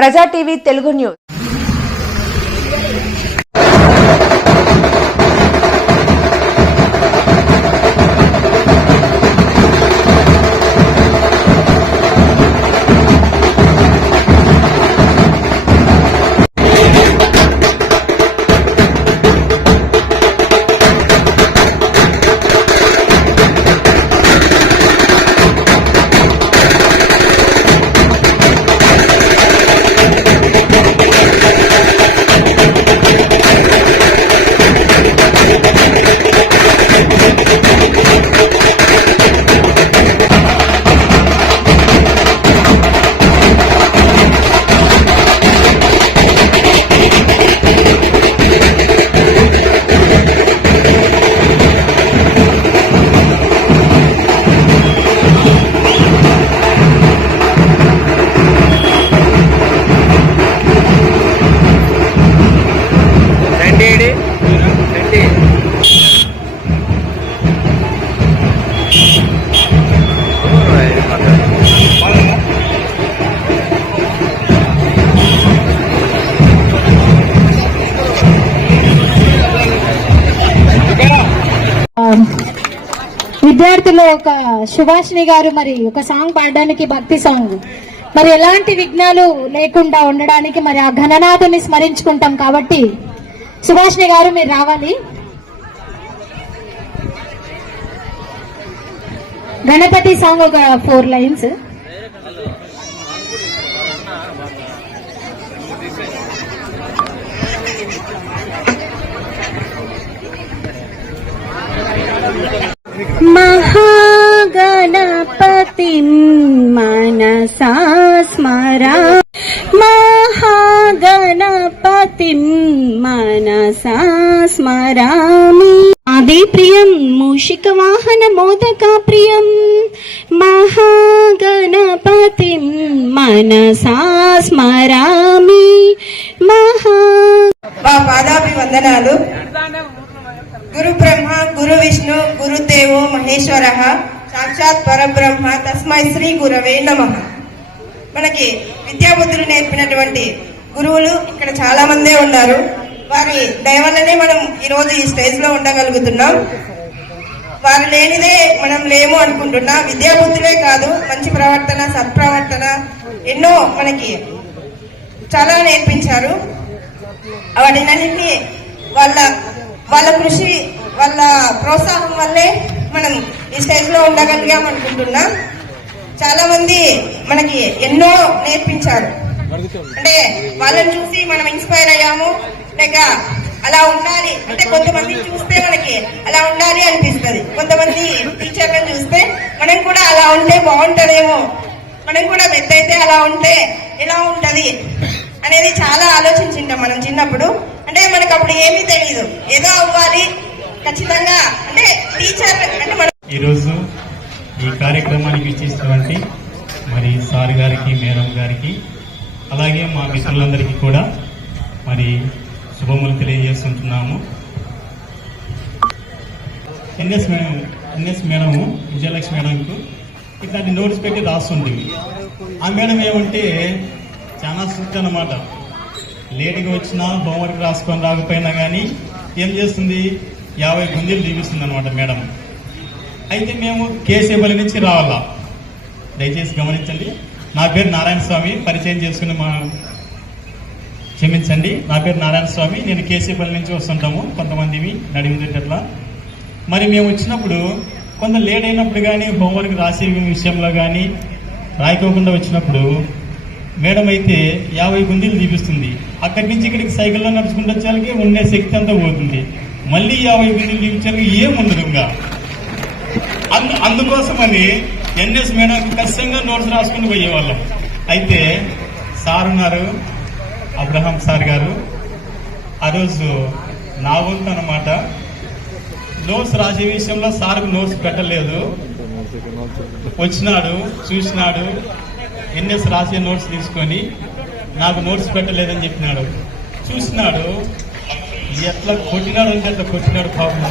ప్రజా TV Telugu news. విద్యార్థులు ఒక సుభాషిణి గారు మరి ఒక సాంగ్ పాడడానికి, భక్తి సాంగ్, మరి ఎలాంటి విఘ్నాలు లేకుండా ఉండడానికి మరి ఆ ఘననాథుని స్మరించుకుంటాం కాబట్టి సుభాషిణి గారు మీరు రావాలి. గణపతి సాంగ్ ఒక 4 లైన్స్. महागणपतिं मनसा स्मरा, महागणपतिं मनसा स्मरामि. आदिप्रियं मूषिकवाहन मोदका प्रियं, महागणपतिं मनसा स्मरामि. పాదాభివందనాలు. గురు బ్రహ్మ గురు విష్ణు గురుదేవో మహేశ్వర సాక్షాత్ పరబ్రహ్మ తస్మై శ్రీ గురవే నమః. మనకి విద్యాబుద్ధులు నేర్పినటువంటి గురువులు ఇక్కడ చాలా మందే ఉన్నారు. వారి దయ వల్లనే మనం ఈరోజు ఈ స్టేజ్ లో ఉండగలుగుతున్నాం. వారు లేనిదే మనం లేము అనుకుంటున్నా. విద్యాబుద్ధులే కాదు, మంచి ప్రవర్తన, సత్ప్రవర్తన ఎన్నో మనకి చాలా నేర్పించారు. వాటినన్నింటినీ వాళ్ళ కృషి, వాళ్ళ ప్రోత్సాహం వల్లే మనం ఈ స్టేజ్ లో ఉండగలిగాం అనుకుంటున్నా. చాలా మంది మనకి ఎన్నో నేర్పించారు. అంటే వాళ్ళని చూసి మనం ఇన్స్పైర్ అయ్యాము. లేక అలా ఉండాలి అంటే కొంతమందిని చూస్తే మనకి అలా ఉండాలి అనిపిస్తుంది. కొంతమంది టీచర్లను చూస్తే మనం కూడా అలా ఉంటే బాగుంటదేమో, మనం కూడా పెద్ద అయితే అలా ఉంటే ఎలా ఉంటది అనేది చాలా ఆలోచించింటాం మనం చిన్నప్పుడు. అంటే మనకు అప్పుడు ఏమీ తెలియదు, ఏదో అవ్వాలి ఖచ్చితంగా అంటే టీచర్ అంటే మనం. ఈరోజు ఈ కార్యక్రమానికి ఇచ్చేసినటువంటి మరి సార్ గారికి, మేడం గారికి, అలాగే మా మిత్రులందరికీ కూడా మరి శుభములు తెలియజేస్తుంటున్నాము. ఎన్ఎస్ మేడం విజయలక్ష్మి మేడంకు ఇట్లాంటి నోట్స్ పెట్టి రాస్తుండేవి. ఆ మేడం ఏమంటే చాలా స్ట్రిక్ట్ అన్నమాట. లేట్గా వచ్చినా హోంవర్క్ రాసుకొని రాకపోయినా కానీ ఏం చేస్తుంది, 50 గుంజీలు చూపిస్తుంది అనమాట మేడం. అయితే మేము కేసేపల్లి నుంచి రావాలా, దయచేసి గమనించండి. నా పేరు నారాయణ స్వామి, పరిచయం చేసుకుని క్షమించండి. నా పేరు నారాయణ స్వామి, నేను కేసేపల్లి నుంచి వస్తుంటాము. కొంతమందివి నడిమిదేటట్లా. మరి మేము వచ్చినప్పుడు కొంత లేట్ అయినప్పుడు కానీ, హోంవర్క్ రాసే విషయంలో కానీ రాయకోకుండా వచ్చినప్పుడు మేడం అయితే 50 గుంజీలు చూపిస్తుంది. అక్కడి నుంచి ఇక్కడికి సైకిల్లో నడుచుకుంటూ వచ్చేకి ఉండే శక్తి అంతా పోతుంది. మళ్ళీ 50 గుంజీలు చూపించాలి ఏముండదు ఇంకా. అందుకోసమని ఎన్ఎస్ మేడం ఖచ్చితంగా నోట్స్ రాసుకుని పోయేవాళ్ళం. అయితే సార్ ఉన్నారు, అబ్రహాం సార్ గారు. ఆ రోజు నా వంతు అన్నమాట. నోట్స్ రాసే విషయంలో సార్కు నోట్స్ పెట్టలేదు. వచ్చినాడు, చూసినాడు, ఎన్ఎస్ రాసే నోట్స్ తీసుకొని నాకు నోట్స్ పెట్టలేదని చెప్పినాడు. చూసినాడు, ఎట్లా కొట్టినాడు అంటే అట్లా కొట్టినాడు పాపం.